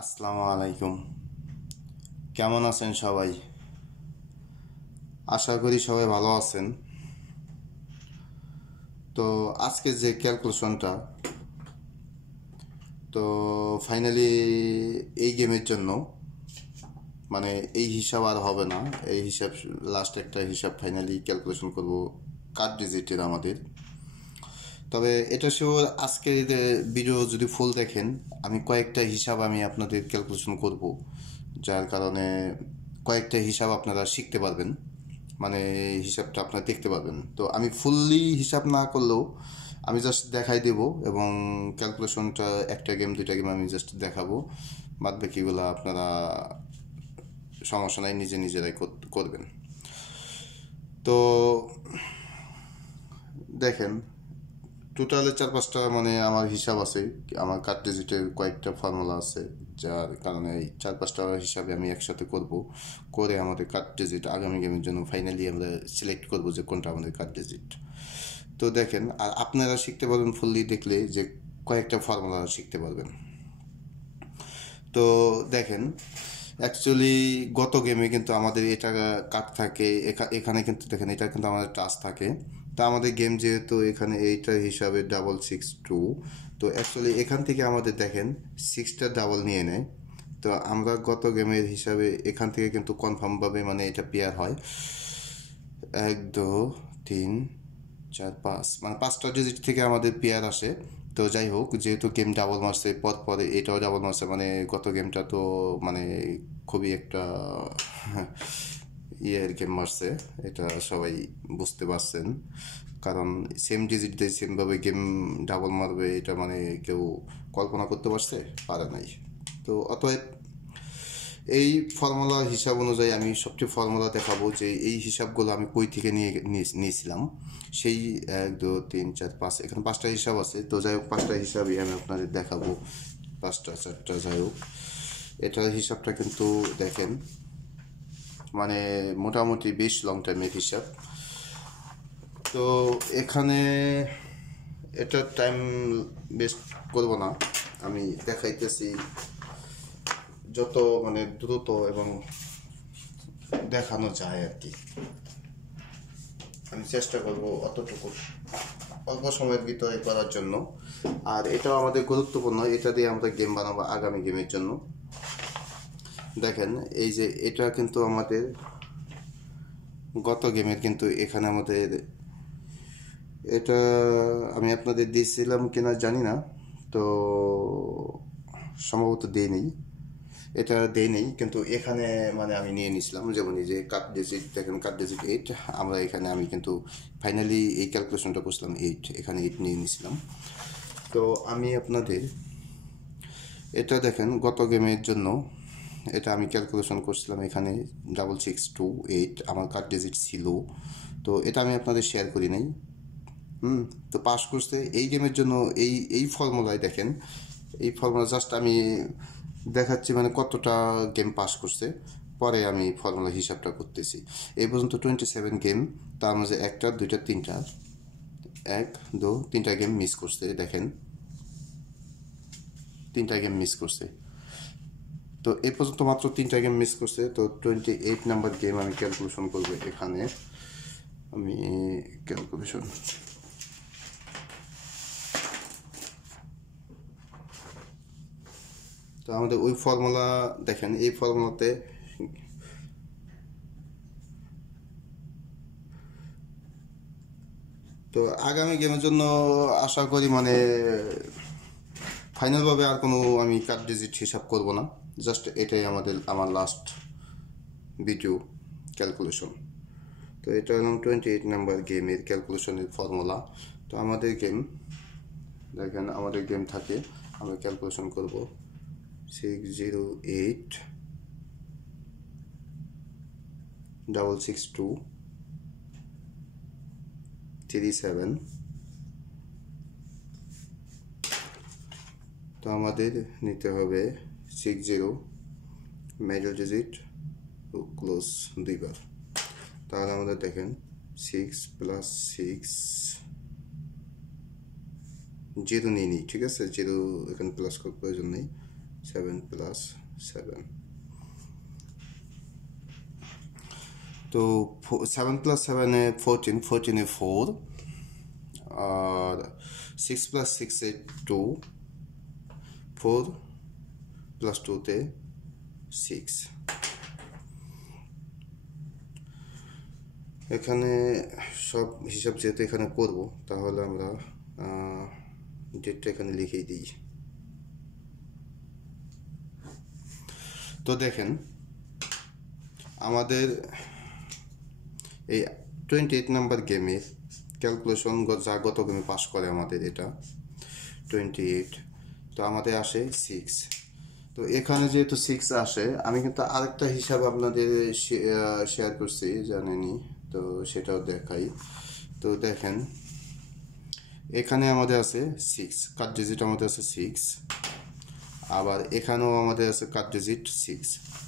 আসসালামু আলাইকুম। কেমন আছেন সবাই? আশা করি সবাই ভালো আছেন। তো আজকে যে ক্যালকুলেশনটা, তো ফাইনালি এই গেমের জন্য মানে এই হিসাব আর হবে না। এই হিসাব লাস্ট একটা হিসাব ফাইনালি ক্যালকুলেশন করব কার্ড ডিজিটের আমাদের। তবে এটা শিওর আজকের ভিডিও যদি ফুল দেখেন, আমি কয়েকটা হিসাব আমি আপনাদের ক্যালকুলেশন করব, যার কারণে কয়েকটা হিসাব আপনারা শিখতে পারবেন, মানে হিসাবটা আপনারা দেখতে পারবেন। তো আমি ফুললি হিসাব না করলেও আমি জাস্ট দেখাই দেব, এবং ক্যালকুলেশনটা একটা গেম দুইটা গেম আমি জাস্ট দেখাবো। বাদ বাকিগুলো আপনারা সমস্যা নাই, নিজেরাই করবেন। তো দেখেন, টোটালে 4-5টা মানে আমার হিসাব আছে, আমার কার্ড ডিজিটের কয়েকটা ফর্মুলা আছে, যার কারণে এই 4-5টা হিসাবে আমি একসাথে করে আমাদের কার্ড ডিজিট আগামী গেমের জন্য ফাইনালি আমরা সিলেক্ট করব যে কোনটা আমাদের কার্ড ডিজিট। তো দেখেন, আর আপনারা শিখতে পারবেন ফুললি দেখলে যে কয়েকটা ফর্মুলা শিখতে পারবেন। তো দেখেন, অ্যাকচুয়ালি গত গেমে কিন্তু আমাদের এটা কাট থাকে, এখানে কিন্তু দেখেন এটা কিন্তু আমাদের টাচ থাকে। তা আমাদের গেম যেহেতু এখানে এইটার হিসাবে 662, তো অ্যাকচুয়ালি এখান থেকে আমাদের দেখেন 6টা ডাবল নিয়ে নেয়। তো আমরা গত গেমের হিসাবে এখান থেকে কিন্তু কনফার্মভাবে মানে এটা পেয়ার হয় 1 2 3 4 5, মানে 5টা ডিজিট থেকে আমাদের পেয়ার আসে। তো যাই হোক, যেহেতু গেম ডাবল মারছে পরে এটাও ডাবল মারছে, মানে গত গেমটা তো মানে খুবই একটা ইয়ের গেম মারছে, এটা সবাই বুঝতে পারছেন। কারণ সেম ডিজিট দিয়ে সেমভাবে গেম ডাবল মারবে, এটা মানে কেউ কল্পনা করতে পারছে? পারে নাই। তো অতএব এই ফর্মুলা হিসাব অনুযায়ী আমি সবচেয়ে ফর্মুলা দেখাবো যে এই হিসাবগুলো আমি কই থেকে নিয়েছিলাম। সেই 1 2 3 4 5, এখানে 5টা হিসাব আছে। তো যাই হোক, 5টা হিসাবই আমি আপনাদের দেখাবো, 5টা 4টা যাই হোক। এটার হিসাবটা কিন্তু দেখেন মানে মোটামুটি বেশ লং টাইমের হিসাব। তো এখানে এটা টাইম বেস্ট করব না, আমি দেখাইতেছি যত মানে দ্রুত এবং দেখানো যায় আর কি। আমি চেষ্টা করব অতটুকু অল্প সময়ের ভিতরে করার জন্য। আর এটাও আমাদের গুরুত্বপূর্ণ, এটা দিয়ে আমরা গেম বানাবো আগামী গেমের জন্য। দেখেন, এই যে এটা কিন্তু আমাদের গত গেমের, কিন্তু এখানে আমাদের এটা আমি আপনাদের দিয়েছিলাম কিনা জানি না, তো সম্ভবত দেই নেই, কিন্তু এখানে মানে আমি নিয়ে নিয়েছিলাম। যেমন এই যে কাট ডিজিট, দেখেন কাট ডিজিট 8, আমরা এখানে আমি কিন্তু ফাইনালি এই ক্যালকুলেশনটা করছিলাম 8, এখানে 8 নিয়ে নিয়েছিলাম। তো আমি আপনাদের এটা দেখেন গত গেমের জন্য এটা আমি ক্যালকুলেশন করছিলাম, এখানে 6628 আমার কাট ডিজিট ছিল। তো এটা আমি আপনাদের শেয়ার করি নাই। তো পাস করছে এই গেমের জন্য এই ফর্মুলায় দেখেন, এই ফর্মুলা জাস্ট আমি দেখাচ্ছি মানে কতটা গেম পাস করছে, পরে আমি ফর্মুলা হিসাবটা করতেছি। এই পর্যন্ত 27 গেম, তার মাঝে 1টা 2টা 3টা 3টা গেম মিস করছে। দেখেন 3টা গেম মিস করছে। তো এই পর্যন্ত মাত্র 3টা গেম মিস করছে। তো 28 নাম্বার গেম আমি ক্যালকুলেশন করবো এখানে। আমি ক্যালকুলেশন তো আমাদের ওই ফর্মুলা দেখেন, এই ফর্মুলাতে তো আগামী গেমের জন্য আশা করি মানে ফাইনালভাবে আর কোনো আমি কার্ড ডিজিট হিসাব করব না, জাস্ট এটাই আমার লাস্ট ভিডিও ক্যালকুলেশন। তো এটা হলাম 28 নাম্বার গেমের ক্যালকুলেশনের ফর্মুলা। তো আমাদের গেম দেখেন, আমাদের গেম থাকে, আমরা ক্যালকুলেশন করব 608 662 37। তো আমাদের নিতে হবে 60 মিডল ডিজিট ও ক্লোজ দুইবার। তাহলে আমাদের দেখেন 6 + 6 0 নিয়ে নিই, ঠিক আছে, 0 এখানে প্লাস করার প্রয়োজন নেই। 7 প্লাস 7, তো 7 প্লাস 7 এ 14, 14 এ 4, আর 6 প্লাস 6 এ 2, 4 প্লাস 2 তে 6। এখানে সব হিসাব যেহেতু এখানে করব, তাহলে আমরা ডেটটা এখানে লিখেই দিই। তো দেখেন আমাদের এই 28 নাম্বার গেমের ক্যালকুলেশন যা গত গেমে পাস করে আমাদের এটা 28, তো আমাদের আসে 6। তো এখানে যেহেতু 6 আসে, আমি কিন্তু আরেকটা হিসাব আপনাদের শেয়ার করছি জানেনি, তো সেটাও দেখাই। তো দেখেন এখানে আমাদের আছে 6, কাট ডিজিট আমাদের আছে 6, আবার এখানেও আমাদের আছে কাট ডিজিট 6।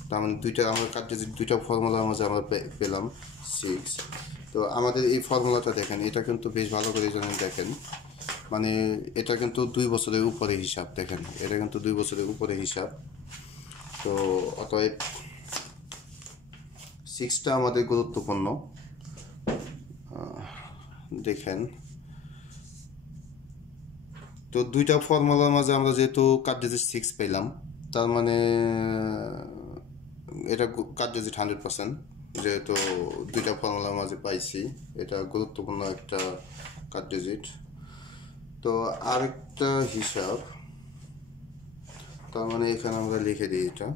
তার মানে আমরা কাট ডিজিট দুইটা ফর্মুলার মাঝে আমরা পেলাম 6। তো আমাদের এই ফর্মুলাটা দেখেন, এটা কিন্তু বেশ ভালো করে জানেন। দেখেন মানে এটা কিন্তু 2 বছরের উপরে হিসাব। দেখেন এটা কিন্তু 2 বছরের উপরে হিসাব। তো অতএব 6টা আমাদের গুরুত্বপূর্ণ। দেখেন তো দুইটা ফর্মুলার মাঝে আমরা যেহেতু কাট ডিজিট 6 পেলাম, তার মানে এটা কাট ডিজিট 100%, যেহেতু দুইটা ফর্মুলার মাঝে পাইছি, এটা গুরুত্বপূর্ণ একটা কাট ডিজিট। তো আরেকটা হিসাব, তার মানে এখানে আমরা লিখে দিই এটা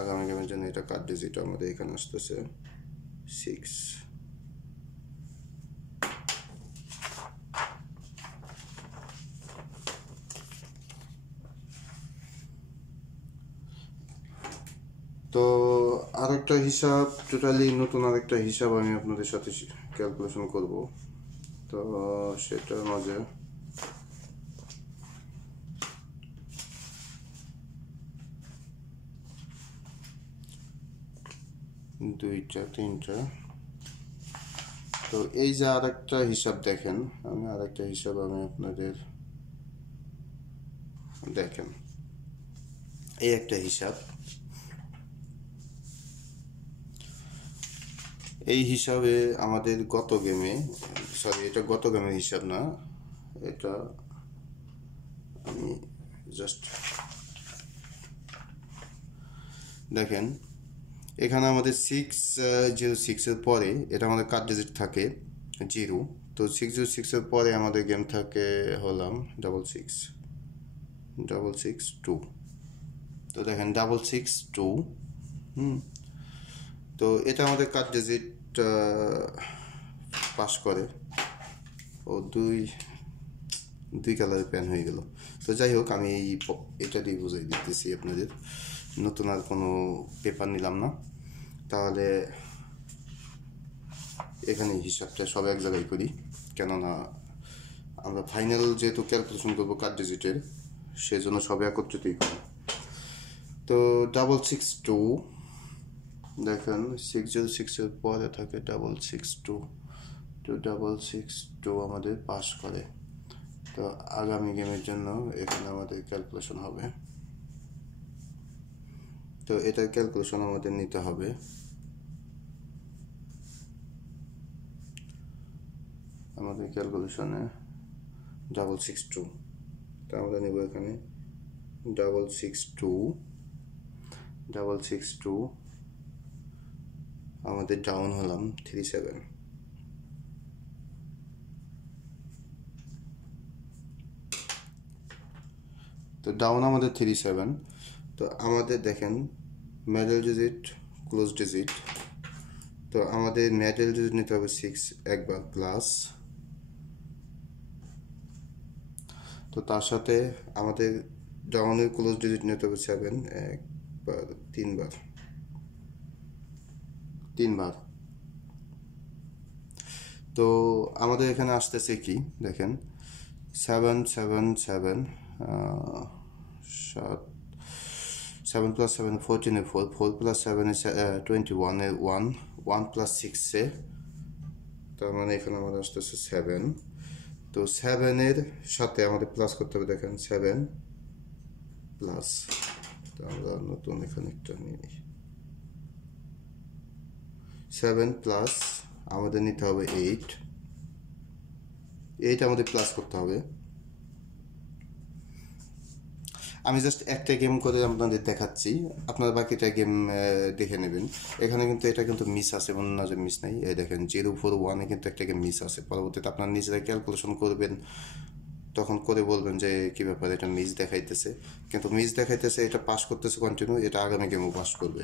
আগামী গেমের জন্য। এটা কাট ডিজিট আমাদের এখানে আসতেছে 6। তো আরেকটা হিসাব, টোটালি নতুন আরেকটা হিসাব আমি আপনাদের সাথে ক্যালকুলেশন করব। তো সেটার মাঝে দুইটা তিনটা, তো এই যে আরেকটা হিসাব দেখেন, আরেকটা হিসাব আমি আপনাদের দেখেন, এই একটা হিসাব। এই হিসাবে আমাদের গত গেমে, সরি এটা গত গেমের হিসাব না, এটা আমি জাস্ট দেখেন এখানে আমাদের 606 এর পরে এটা আমাদের কাট ডিজিট থাকে 0। তো 606 এর পরে আমাদের গেম থাকে হলাম 662। তো দেখেন 662, তো এটা আমাদের কাট ডিজিট পাস করে। ও দুই কালারের প্যান হয়ে গেল। তো যাই হোক, আমি এটা দিয়ে বুঝাই দিতেছি আপনাদের, নতুন আর কোনো পেপার নিলাম না। তাহলে এখানে হিসাবটা সব এক জায়গায় করি, কেননা আমরা ফাইনাল যেহেতু ক্যালকুলেশন করবো কাট ডিজিটের, সেজন্য সব একত্রিতই করি। তো 662, দেখেন 606 এর পরে থাকে 662, তো 662 আমাদের পাস করে। তো আগামী গেমের জন্য এখানে আমাদের ক্যালকুলেশন হবে। তো এটার ক্যালকুলেশন আমাদের নিতে হবে। আমাদের ক্যালকুলেশনে 662, তো আমরা নেব এখানে 662, আমাদের ডাউন হলাম 37। তো ডাউন আমাদের 37। তো আমাদের দেখেন মিডল ডিজিট, ক্লোজ ডিজিট, তো আমাদের মিডল ডিজিট নিতে হবে 6 একবার প্লাস, তো তার সাথে আমাদের ডাউনের ক্লোজ ডিজিট নিতে হবে 7 একবার, তিনবার। তো আমাদের এখানে আসতেছে কি দেখেন 7 7 7, 7 প্লাস 7 14 এ 4, 4 প্লাস 7 এ 21 এ 1, 1 প্লাস 6 এ, তার মানে এখানে আমাদের আসতেছে 7। তো 7 এর সাথে আমাদের প্লাস করতে হবে, দেখেন 7 প্লাস তো আমরা নতুন এখানে একটা নিই 7 প্লাস আমাদের নিতে হবে 8 আমাদের প্লাস করতে হবে। আমি জাস্ট একটা গেম করে আপনাদের দেখাচ্ছি, আপনারা বাকিটা গেম দেখে নেবেন। এখানে কিন্তু এটা কিন্তু মিস আছে, এমন না যে মিস নাই। এই দেখেন 041-এ কিন্তু একটা গেম মিস আছে। পরবর্তীতে আপনারা নিজেরা ক্যালকুলেশন করবেন, তখন করে বলবেন যে কী ব্যাপার এটা মিস দেখাইতেছে। কিন্তু মিস দেখাইতেছে, এটা পাস করতেছে কন্টিনিউ, এটা আগামী গেমও পাস করবে।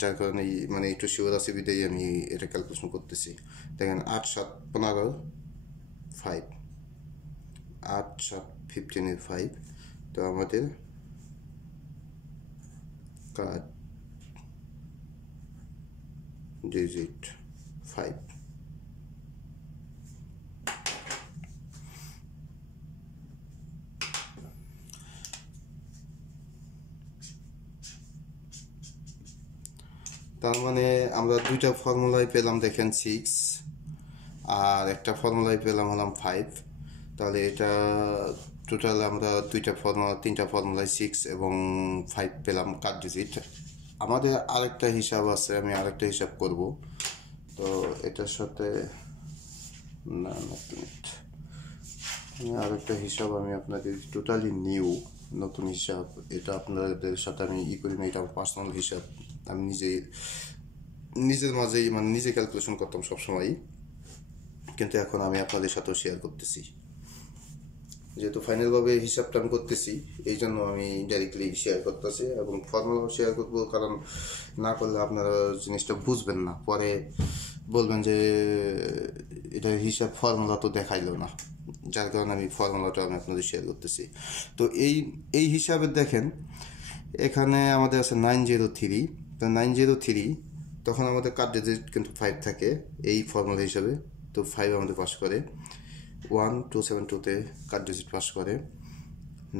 যার কারণে মানে একটু শিওর আছে বিদায় আমি এটা ক্যালকুলেশন করতেছি। দেখেন 8 7 15 5, 8 7 15-এর 5। তো আমাদের কার্ড ডিজিট 5। তার মানে আমরা দুইটা ফর্মুলায় পেলাম, দেখেন 6, আর একটা ফর্মুলায় পেলাম হলাম 5। তাহলে এটা টোটাল আমরা তিনটা ফর্মুলায় 6 এবং 5 পেলাম কার্ড ডিজিট। আমাদের আরেকটা হিসাব আছে, আমি আরেকটা হিসাব করব। তো এটার সাথে না আমি আরেকটা হিসাব আমি আপনাদের টোটালি নতুন হিসাব, এটা আপনাদের সাথে আমি করি না, এটা পার্সোনাল হিসাব। আমি নিজের মাঝেই মানে নিজে ক্যালকুলেশন করতাম সবসময়ই, কিন্তু এখন আমি আপনাদের সাথেও শেয়ার করতেছি। যেহেতু ফাইনালভাবে হিসাবটা আমি করতেছি, এই জন্য আমি ডাইরেক্টলি শেয়ার করতেছি এবং ফর্মুলাও শেয়ার করবো, কারণ না করলে আপনারা জিনিসটা বুঝবেন না, পরে বলবেন যে এটা হিসাব ফর্মুলা তো দেখাইলো না। যার কারণে আমি ফর্মুলাটা আমি আপনাদের শেয়ার করতেছি। তো এই হিসাবে দেখেন এখানে আমাদের আছে 903। তো 903 তখন আমাদের কার্ড ডিজিট কিন্তু 5 থাকে এই ফর্মুলা হিসাবে। তো 5 আমাদের পাস করে, 1272-তে কার্ড ডিজিট পাস করে,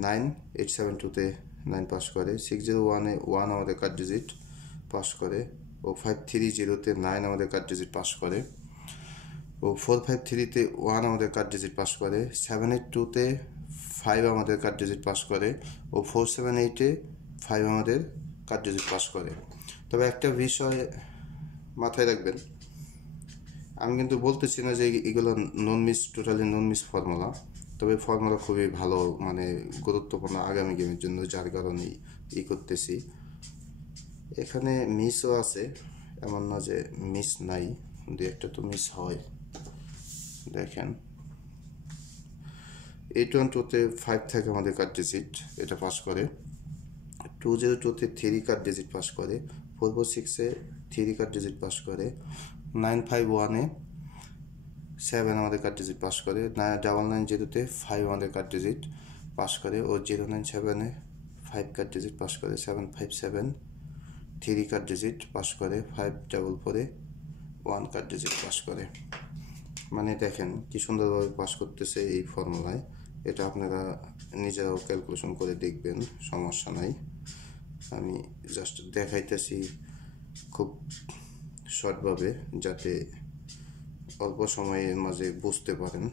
9872-তে 9 পাস করে, 601-এ 1 আমাদের কার্ড ডিজিট পাস করে, ও 530-তে 9 আমাদের কার্ড ডিজিট পাস করে, ও 453-তে 1 আমাদের কার্ড ডিজিট পাস করে, 782-তে 5 আমাদের কার্ড ডিজিট পাস করে, ও 478-এ 5 আমাদের কার্ড ডিজিট পাস করে। তবে একটা বিষয় মাথায় রাখবেন, আমি কিন্তু বলতেছি না যে এগুলো টোটালি নন মিস ফর্মুলা, তবে ফর্মুলা খুবই ভালো, মানে গুরুত্বপূর্ণ আগামী গেমের জন্য, যার কারণেই করতেছি। এখানে মিসও আছে, এমন না যে মিস নাই, দু একটা তো মিস হয়। দেখেন 812-তে 5 থাকে আমাদের কার্ড ডিজিট, এটা পাস করে, 202-তে 3 কার্ড ডিজিট পাস করে, 446-এ 3 কার্ড ডিজিট পাস করে, 951-এ 7 আমাদের কার্ড ডিজিট পাস করে, 990-তে 5 আমাদের কার্ড ডিজিট পাস করে, ও 097-এ 5 কার্ড ডিজিট পাস করে, 757 3 কার্ড ডিজিট পাস করে, 544-এ 1 কার্ড ডিজিট পাস করে। মানে দেখেন কি সুন্দরভাবে পাস করতেছে এই ফর্মুলায়। এটা আপনারা নিজেরাও ক্যালকুলেশন করে দেখবেন, সমস্যা নাই। আমি জাস্ট দেখাইতেছি খুব শর্টভাবে, যাতে অল্প সময়ের মাঝে বুঝতে পারেন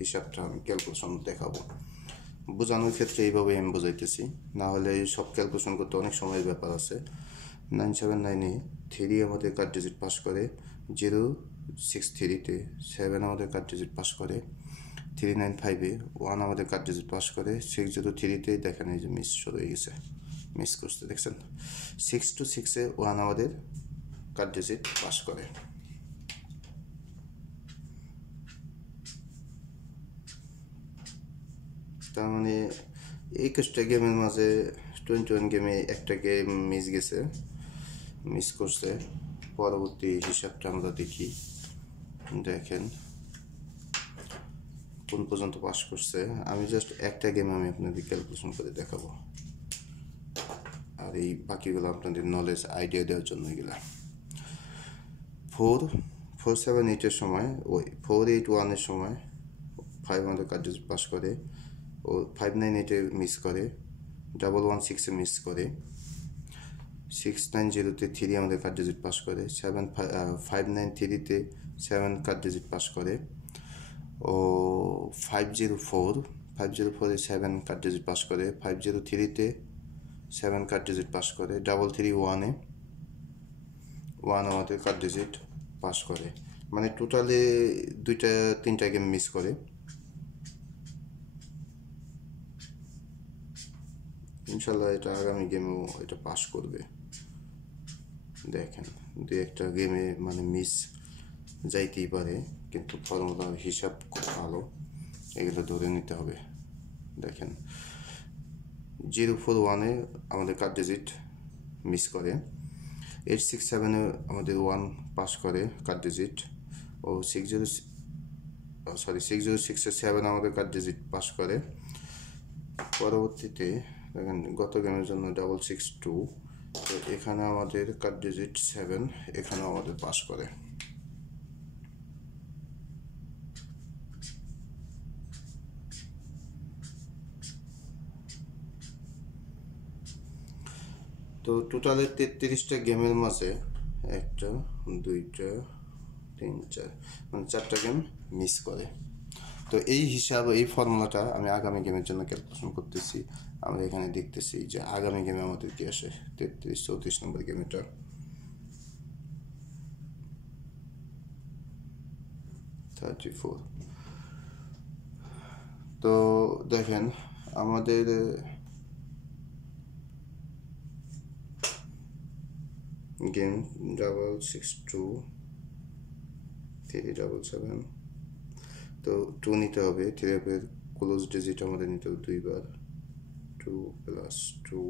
হিসাবটা। আমি ক্যালকুলেশন দেখাবো, বোঝানোর ক্ষেত্রে এইভাবে আমি বোঝাইতেছি, না হলে সব ক্যালকুলেশন করতে অনেক সময়ের ব্যাপার আছে। 979-এ 3 আমাদের কার্ড ডিজিট পাস করে, 063-তে 7 আমাদের কার্ড ডিজিট পাস করে, 395-এ 1 আমাদের কার্ড ডিজিট পাস করে, 603-তে দেখেন এই যে মিস শুরু হয়ে গেছে, মিস করতে দেখছেন। 626-এ 1 আমাদের কার্ড ডিজিট পাস করে। তার মানে 21টা গেমের মাঝে 21 গেমে একটা গেম মিস করছে। পরবর্তী হিসাবটা আমরা দেখি, দেখেন কোন পর্যন্ত পাস করছে। আমি জাস্ট একটা গেম আমি আপনাদের ক্যালকুলেশন করে দেখাবো, আর এই বাকিগুলো আপনাদের নলেজ আইডিয়া দেওয়ার জন্য এগুলো। 478-এর সময়, ওই 481-এর সময় 5 আমাদের কার্ড ডিজিট পাস করে, ও 598-এ মিস করে, 116-এ মিস করে, 690-তে 3 আমাদের কার্ড ডিজিট পাস করে, 593-তে 7 কার্ড ডিজিট পাস করে, ও 504-এ 7 কার্ড ডিজিট পাস করে, 503-তে 7 কার্ড ডিজিট পাস করে, 331-এ 1 আমাদের কার্ড ডিজিট পাস করে, মানে টোটালি 3টা গেম মিস করে। ইনশাল্লাহ এটা আগামী গেমেও এটা পাস করবে। দেখেন 2-1টা গেমে মানে মিস যাইতেই পারে, কিন্তু ফর্মুলার হিসাব খুব ভালো, এগুলো ধরে নিতে হবে। দেখেন 041-এ আমাদের কার্ড ডিজিট মিস করে, 867-এ আমাদের 1 পাস করে কার্ড ডিজিট, ও 606-এ 7 আমাদের কার্ড ডিজিট পাস করে। পরবর্তীতে দেখেন গত গেমের জন্য 662, তো এখানে আমাদের কার্ড ডিজিট 7, এখানেও আমাদের পাস করে। তো টোটালে 33টা গেমের মাঝে 1টা 2টা 3 4 মানে 4টা গেম মিস করে। তো এই হিসাব, এই ফর্মুলাটা আমি আগামী গেমের জন্য ক্যালকুলেশন করতেছি। আমরা এখানে দেখতেছি যে আগামী গেমে আমাদের কি আসে, 33-34 নম্বর গেমেটা। তো দেখেন আমাদের গেম 662 377, তো 2 নিতে হবে, 3 ক্লোজ ডিজিট আমাদের নিতে হবে 2বার, 2 + 2,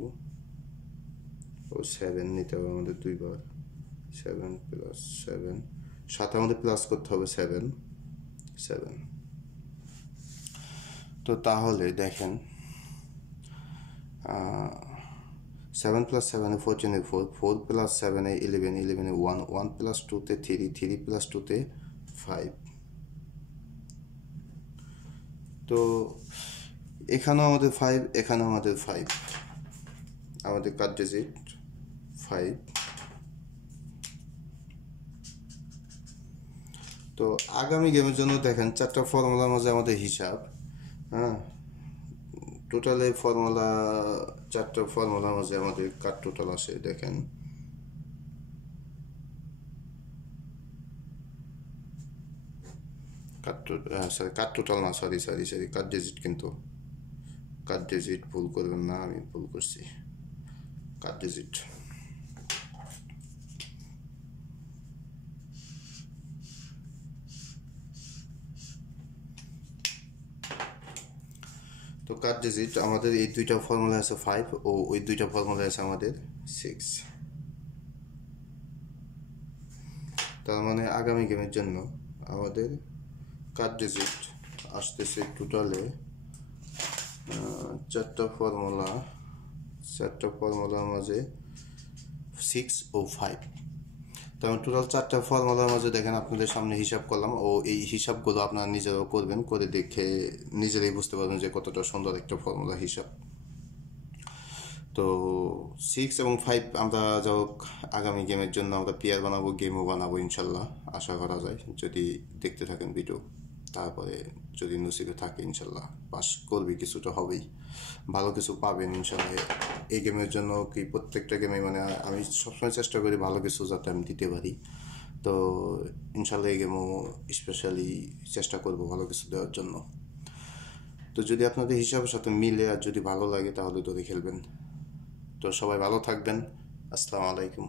ও 7 নিতে হবে আমাদের 2বার, 7 + 7, 7 আমাদের প্লাস করতে হবে 7। তো তাহলে দেখেন 7 + 7-এ 14, 4 + 7-এ 11, 11-এ 1, 1 + 2-তে 3, 3 + 2-তে 5। তো এখানেও আমাদের 5, এখানেও আমাদের 5, আমাদের কার্ড ডিজিট 5। তো আগামী গেমের জন্য দেখেন 4টা ফর্মুলার মাঝে আমাদের হিসাব, হ্যাঁ, টোটালে 4টা ফর্মুলার মাঝে আমাদের কার্ড টোটাল আসে। দেখেন কার্ড টোটাল না, সরি, কার্ড ডিজিট, কিন্তু কার্ড ডিজিট ভুল করবেন না, আমি ভুল করছি, কার্ড ডিজিট। তো কার্ড ডিজিট আমাদের এই 2টা ফর্মুলা আছে 5, ও ওই 2টা ফর্মুলা আছে আমাদের 6। তার মানে আগামী গেমের জন্য আমাদের কার্ড ডিজিট আসতেছে টোটালে 4টা ফর্মুলার মাঝে 6 ও 5। তো টোটাল 4টা ফর্মুলার মাঝে দেখেন আপনাদের সামনে হিসাব করলাম, ও এই হিসাবগুলো আপনারা নিজেরাও করবেন, করে দেখে নিজেরাই বুঝতে পারবেন যে কতটা সুন্দর একটা ফর্মুলা হিসাব। তো 6 এবং 5 আমরা যাক আগামী গেমের জন্য আমরা পেয়ার বানাবো, গেমও বানাবো ইনশাল্লাহ, আশা করা যায় যদি দেখতে থাকেন ভিডিও। তারপরে যদি নসিবে থাকে ইনশাল্লাহ পাস করবি, কিছুটা হবেই, ভালো কিছু পাবেন ইনশাল্লাহ। এই গেমের জন্য কি প্রত্যেকটা গেমে মানে আমি সবসময় চেষ্টা করি ভালো কিছু যাতে আমি দিতে পারি। তো ইনশাল্লাহ এই গেমও স্পেশালি চেষ্টা করবো ভালো কিছু দেওয়ার জন্য। তো যদি আপনাদের হিসাবের সাথে মিলে আর যদি ভালো লাগে তাহলে ধরে খেলবেন। তো সবাই ভালো থাকবেন, আসসালামু আলাইকুম।